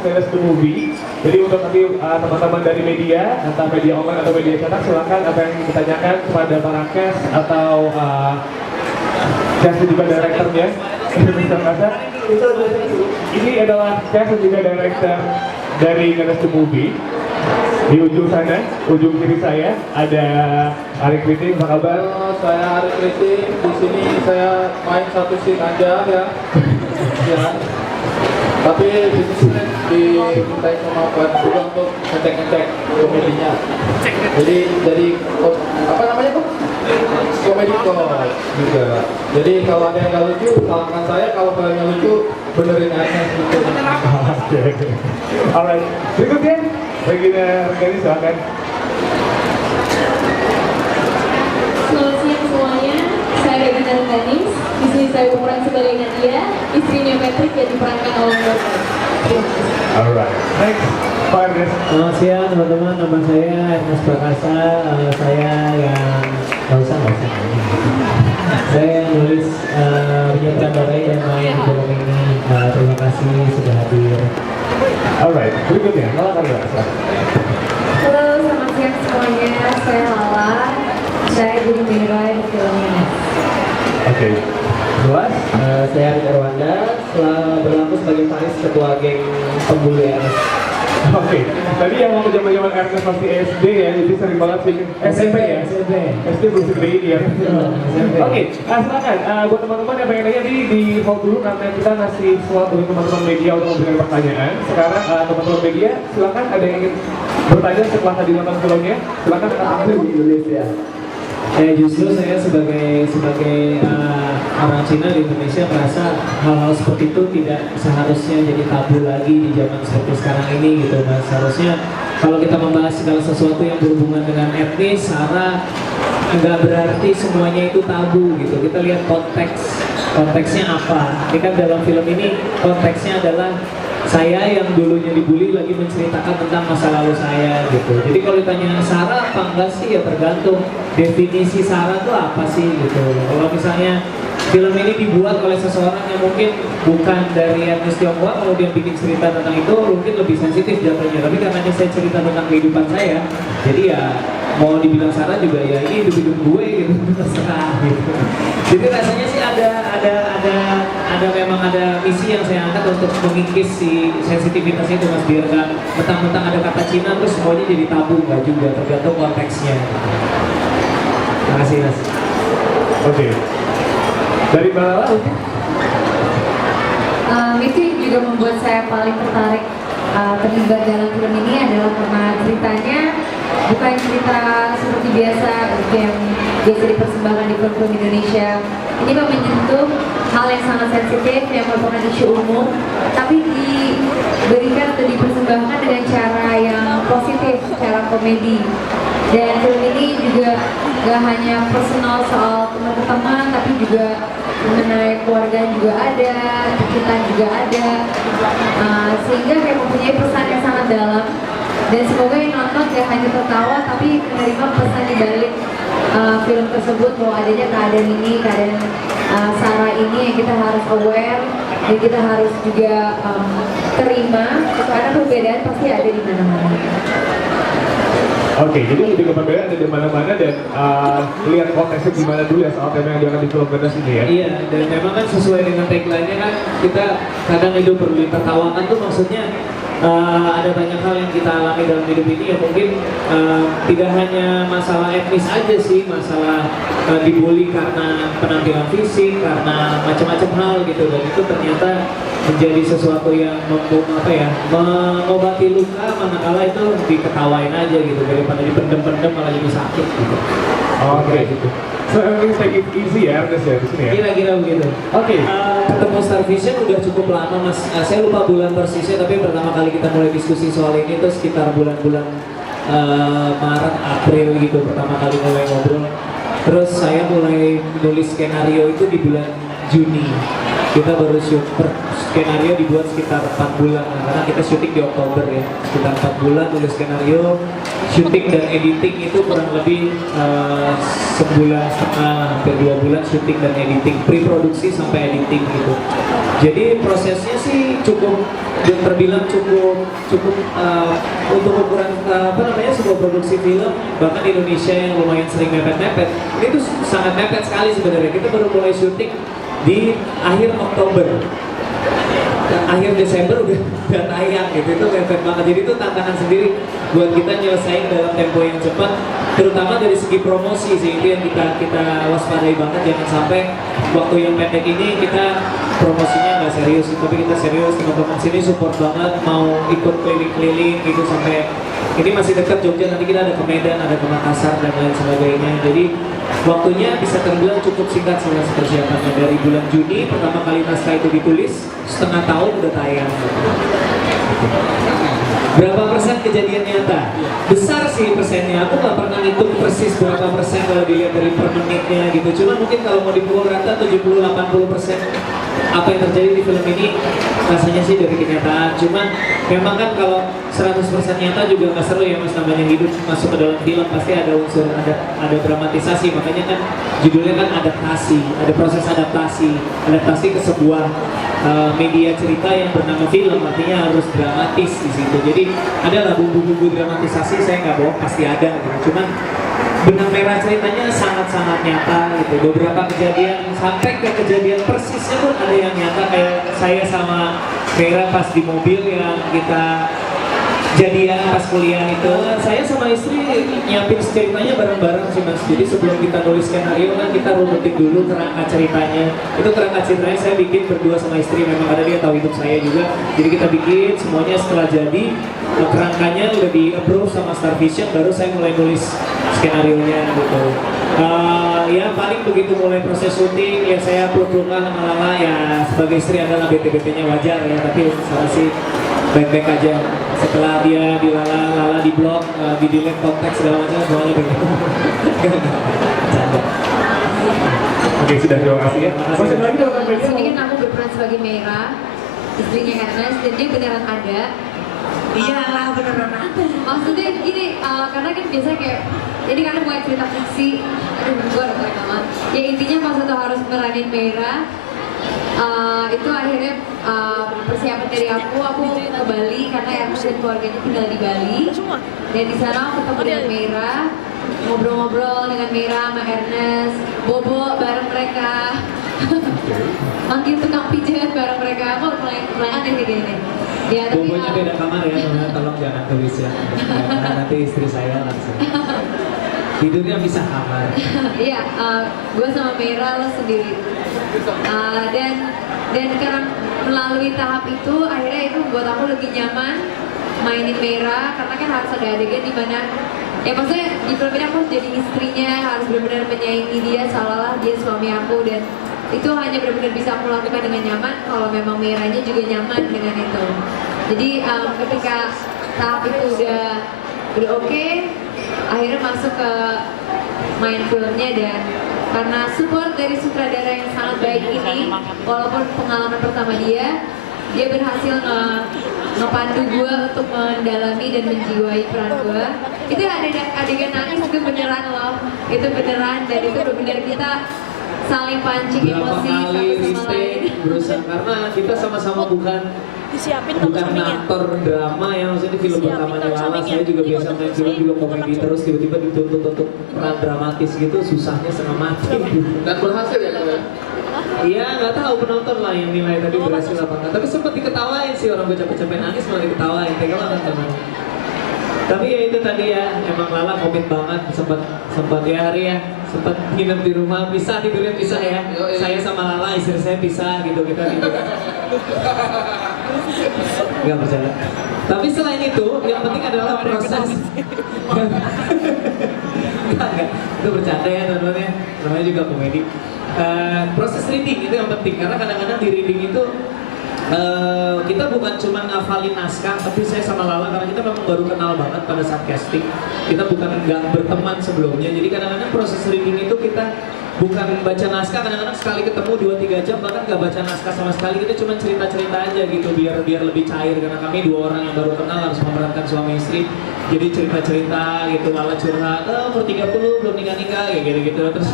Nenes the Movie. Jadi untuk nanti teman-teman dari media, entah media online atau media cetak, silakan apa yang ditanyakan kepada para cast atau cast dan juga direkturnya. Ini adalah cast dan juga direktur dari Nenes the Movie. Di ujung sana, ujung kiri saya ada Arik Kritik. Apa kabar? Halo, saya Arik Kritik. Di sini saya main satu scene aja ya. Ya. Tapi di sini dimintain sama Pak juga untuk ngecek komedinya. Jadi dari apa namanya tuh? Komedi kok juga. Jadi kalau ada yang nggak lucu, salahkan saya. Kalau kalian lucu, benerin aja gitu. Oke. Alright. Berikutnya, Regina Regani silakan. Selamat siang semuanya, saya Regina Regani. Di sini saya berperan sebagai Nadia, istrinya Patrick yang diperankan oleh Bapak. Alright. Next, Pak Ernest. Selamat siang teman-teman, nama saya Ernest Prakasa. Saya yang nggak usah. Saya yang nulis menyutradarai dan main di film ini. Terima kasih sudah hadir. Alright. Berikutnya, Lala Karyosa. Halo, selamat siang semuanya, saya Lala. Saya jadi Mira di film ini. Oke. Jelas? Saya Arik Erwanda, setelah berlaku sebagai Faris ketua geng pembulu Ernest. Oke. Tadi yang waktu zaman-zaman Ernest masih SD ya, jadi sering banget sih. SMP ya? SMP. SD belum segede ini ya. Oke, silakan. Buat teman-teman yang pengen nanya di hold dulu karena kita ngasih slot untuk teman-teman media untuk memberikan pertanyaan. Sekarang teman-teman media, silakan ada yang ingin bertanya setelah tadi nonton filmnya. Silakan Aku di Indonesia. Justru saya sebagai orang Cina di Indonesia merasa hal-hal seperti itu tidak seharusnya jadi tabu lagi di zaman seperti sekarang ini gitu mas. Seharusnya kalau kita membahas segala sesuatu yang berhubungan dengan etnis, sara, nggak berarti semuanya itu tabu gitu. Kita lihat konteksnya apa. Ini kan dalam film ini konteksnya adalah saya yang dulunya dibully lagi menceritakan tentang masa lalu saya gitu. Jadi kalau ditanya sara apa enggak sih ya tergantung definisi sara itu apa sih gitu. Kalau misalnya film ini dibuat oleh seseorang yang mungkin bukan dari etnis Tionghoa kemudian bikin cerita tentang itu mungkin lebih sensitif jatuhnya. Tapi karena saya cerita tentang kehidupan saya, jadi ya mau dibilang sara juga ya ini hidup gue gitu terserah gitu. Jadi rasanya sih memang ada misi yang saya angkat untuk mengikis si sensitivitas itu mas, biar nggak mentang-mentang ada kata Cina terus semuanya jadi tabu, nggak juga, tergantung konteksnya. Terima kasih mas. Oke. Dari Mbak Lala mungkin? Itu juga membuat saya paling tertarik terlibat dalam film ini adalah karena ceritanya bukan cerita seperti biasa yang biasa dipersembahkan di film-film Indonesia. Ini menyentuh hal yang sangat sensitif yang merupakan isu umum, tapi diberikan atau dipersembahkan dengan cara yang positif, cara komedi. Dan film ini juga gak hanya personal soal teman-teman, tapi juga mengenai keluarga juga ada, kita juga ada, sehingga kayak mempunyai pesan yang sangat dalam. Dan semoga yang nonton gak hanya tertawa, tapi menerima pesan di balik film tersebut, bahwa adanya keadaan ini, keadaan sara ini yang kita harus aware dan kita harus juga terima, karena perbedaan pasti ada di mana-mana. Oke, jadi lebih ke perbedaan ada di mana-mana dan lihat konteksnya gimana dulu ya soal tema yang diangkat di film Nenes ini ya. Iya, dan memang kan sesuai dengan tagline-nya kan kita kadang hidup perlu ditertawakan tuh maksudnya ada banyak hal yang kita alami dalam hidup ini yang mungkin tidak hanya masalah etnis aja sih, masalah dibully karena penampilan fisik, karena macam-macam hal gitu, dan itu ternyata menjadi sesuatu yang mengobati luka manakala itu diketawain aja gitu, daripada dipendem-pendem malah jadi sakit gitu. Oke. Gitu. So everything take it easy ya, Ernest ya di sini ya. Kira-kira begitu. Oke. Ketemu Star Vision udah cukup lama mas. Saya lupa bulan persisnya, tapi pertama kali kita mulai diskusi soal ini itu sekitar bulan-bulan Maret, April gitu, pertama kali mulai ngobrol. Terus saya mulai nulis skenario itu di bulan Juni. Kita baru shoot skenario dibuat sekitar 4 bulan, karena kita syuting di Oktober ya, sekitar 4 bulan nulis skenario, syuting dan editing itu kurang lebih sebulan setengah, hampir 2 bulan syuting dan editing, pre-produksi sampai editing gitu. Jadi prosesnya sih cukup dan terbilang cukup untuk ukuran sebuah produksi film bahkan di Indonesia yang lumayan sering mepet-mepet. Ini tuh sangat mepet sekali sebenarnya. Kita baru mulai syuting di akhir Oktober. Akhir Desember udah tayang gitu, itu mepet banget. Jadi itu tantangan sendiri buat kita nyelesain dalam tempo yang cepat, terutama dari segi promosi sih, itu yang kita waspadai banget. Jangan sampai waktu yang pendek ini kita promosinya nggak serius, tapi kita serius. Teman-teman sini support banget, mau ikut keliling-keliling gitu sampai ini masih dekat Jogja, nanti kita ada ke Medan, ada ke Makassar dan lain sebagainya. Jadi waktunya bisa terbilang cukup singkat sebenarnya persiapannya. Dari bulan Juni pertama kali naskah itu ditulis, setengah tahun udah tayang. Berapa persen kejadian nyata? Besar sih persennya, aku nggak pernah ngitung persis berapa persen kalau dilihat dari per menitnya gitu. Cuma mungkin kalau mau dipukul rata 70-80% apa yang terjadi di film ini rasanya sih dari kenyataan. Cuman memang kan kalau 100% nyata juga nggak seru ya mas, namanya hidup masuk ke dalam film pasti ada unsur, ada dramatisasi. Makanya kan judulnya kan adaptasi, ada proses adaptasi ke sebuah media cerita yang bernama film, artinya harus dramatis di situ. Jadi adalah bumbu-bumbu dramatisasi, saya nggak bohong pasti ada gitu. Cuman benang merah ceritanya sangat-sangat nyata gitu. Beberapa kejadian sampai ke kejadian persisnya pun ada yang nyata, kayak saya sama Vera pas di mobil yang kita jadian pas kuliah itu. Saya sama istri nyiapin ceritanya bareng-bareng sih mas. Jadi sebelum kita nulis skenario kan kita runutin dulu kerangka ceritanya. Itu kerangka ceritanya saya bikin berdua sama istri, memang ada dia tahu hidup saya juga. Jadi kita bikin semuanya, setelah jadi kerangkanya udah di approve sama Star Vision, baru saya mulai nulis skenario-nya gitu. Ya paling begitu mulai proses syuting ya saya peluk-pelukan sama Lala, ya sebagai istri adalah bete-betenya wajar ya, tapi saya sih baik-baik aja. Setelah dia di Lala di blog, di delete konteks segala macam semuanya begitu. Oke, sudah, terima kasih ya. Masih lagi dong kan Di sini kan aku berperan sebagai Mera, istrinya Ernest, dan dia beneran ada. Iya lah, beneran ada. Maksudnya gini, karena kan biasanya kayak ini karena buat cerita fiksi, aduh gue ada rekaman. Ya intinya pas itu harus meranin Mera, itu akhirnya persiapan dari aku ke Bali karena Ernest dan keluarganya tinggal di Bali. Dan di sana aku ketemu dengan Mera, ngobrol-ngobrol dengan Mera sama Ernest, bobo bareng mereka, manggil tukang pijat bareng mereka. Aku mulai aneh kayak gini. Ya, tapi Bobonya beda kamar ya, tolong jangan tulis ya. Karena nanti istri saya langsung tidurnya bisa kamar. Iya, gue sama Mera lo sendiri. Dan karena melalui tahap itu akhirnya itu buat aku lebih nyaman mainin Mera, karena kan harus ada adegan di mana ya maksudnya di film ini aku harus jadi istrinya, harus benar-benar menyayangi dia seolah-olah dia suami aku, dan itu hanya benar-benar bisa aku lakukan dengan nyaman kalau memang Meranya juga nyaman dengan itu. Jadi ketika tahap itu udah oke, akhirnya masuk ke main filmnya, dan karena support dari sutradara yang sangat baik ini, walaupun pengalaman pertama dia berhasil ngepandu gue untuk mendalami dan menjiwai peran gue. Itu ada adegan nangis itu beneran loh, itu beneran, dan itu benar kita saling pancing Berapa emosi kali satu sama mistake lain. berusaha, karena kita sama-sama bukan Disiapin tong sampingnya. aktor drama ya, maksudnya di film Siapin pertamanya tong Lala, sampingnya. saya juga Ini biasa kok main tong film juga samping. komedi terus, tiba-tiba dituntut untuk peran dramatis gitu, susahnya setengah mati. Dan berhasil ya kalau ya? Iya, nggak tahu penonton lah yang nilai tadi berhasil apa enggak. Tapi sempat diketawain sih, orang gue capek-capek nangis malah diketawain, tega banget teman. Tapi ya itu tadi ya, emang Lala komit banget, sempat ya hari ya, sempat nginep di rumah, tidurnya pisah ya. Yoi. Saya sama Lala, istri saya pisah gitu, kita tidur. Nggak bercanda. Tapi selain itu, yang penting adalah proses. Enggak, itu bercanda ya teman-teman ya, namanya juga komedi. Proses reading itu yang penting, karena kadang-kadang di reading itu kita bukan cuma ngafalin naskah, tapi saya sama Lala karena kita memang baru kenal banget pada saat casting, kita bukan nggak berteman sebelumnya, jadi kadang-kadang proses reading itu kita bukan baca naskah, kadang-kadang sekali ketemu 2-3 jam bahkan nggak baca naskah sama sekali, kita cuma cerita-cerita aja gitu biar lebih cair, karena kami 2 orang yang baru kenal harus memerankan suami istri, jadi cerita-cerita gitu, Lala curhat, umur 30 belum nikah-nikah kayak gitu-gitu terus.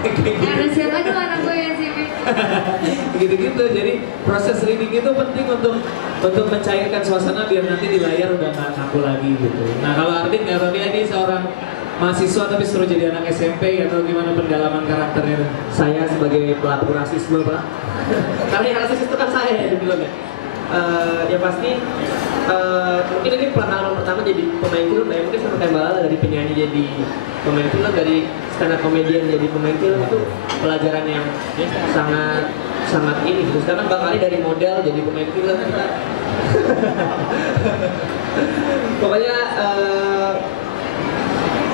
Ada siapa aja anak gue ya sih. gitu-gitu. Jadi proses reading itu penting untuk mencairkan suasana biar nanti di layar udah nggak kaku lagi gitu. Nah kalau Ardit nggak tahu dia ini seorang mahasiswa tapi suruh jadi anak SMP atau gimana pendalaman karakternya? Saya sebagai pelaku rasisme Pak. Karena yang rasis itu kan saya ya dibilang ya. Ya pasti mungkin ini pengalaman pertama jadi pemain film ya, mungkin sama kayak Mbak Lala, dari penyanyi jadi pemain film, dari stand up comedian jadi pemain film, itu pelajaran yang sangat ini gitu. Sekarang Bang Ali dari model jadi pemain film kita. Pokoknya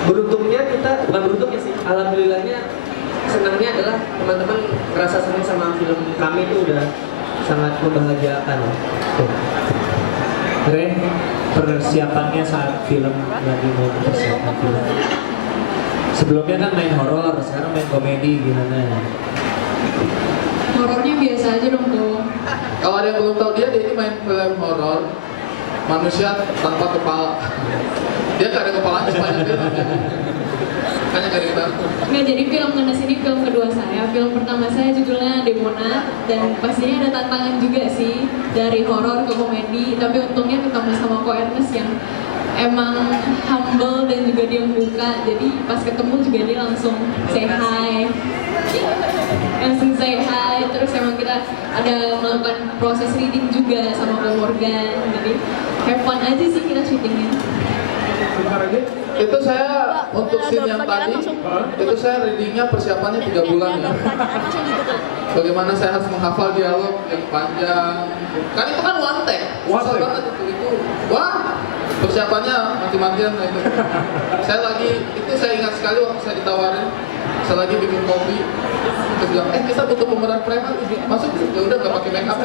beruntungnya kita, bukan beruntungnya sih, alhamdulillahnya senangnya adalah teman-teman ngerasa senang sama film kami itu udah sangat membahagiakan. Ren, persiapannya saat film lagi mau persiapan film. Sebelumnya kan main horor, sekarang main komedi gimana? Horornya biasa aja dong tuh. Kalau ada yang belum tahu dia ini main film horor manusia tanpa kepala. Dia gak ada kepalanya sepanjang film. Makanya gak ada yang tahu. Nggak, jadi film Ngenes ini film kedua saya. Film pertama saya judulnya Demonat, dan pastinya ada tantangan juga sih dari horor ke komedi. Tapi untungnya ketemu sama Ko Ernest yang emang humble dan juga dia membuka. Jadi pas ketemu juga dia langsung say hi. Langsung say hi. Terus emang kita ada melakukan proses reading juga sama Ko Morgan. Jadi have fun aja sih kita syutingnya. Sebentar aja. Itu saya untuk scene yang tadi, itu saya readingnya persiapannya 3 bulan ya. Bagaimana saya harus menghafal dialog yang panjang. Kan itu kan one take. Susah banget itu. Wah, persiapannya mati-matian itu. Saya ingat sekali waktu saya ditawarin, saya lagi bikin kopi. Terus bilang, kita butuh pemeran preman. Masuk, ya udah nggak pakai make up.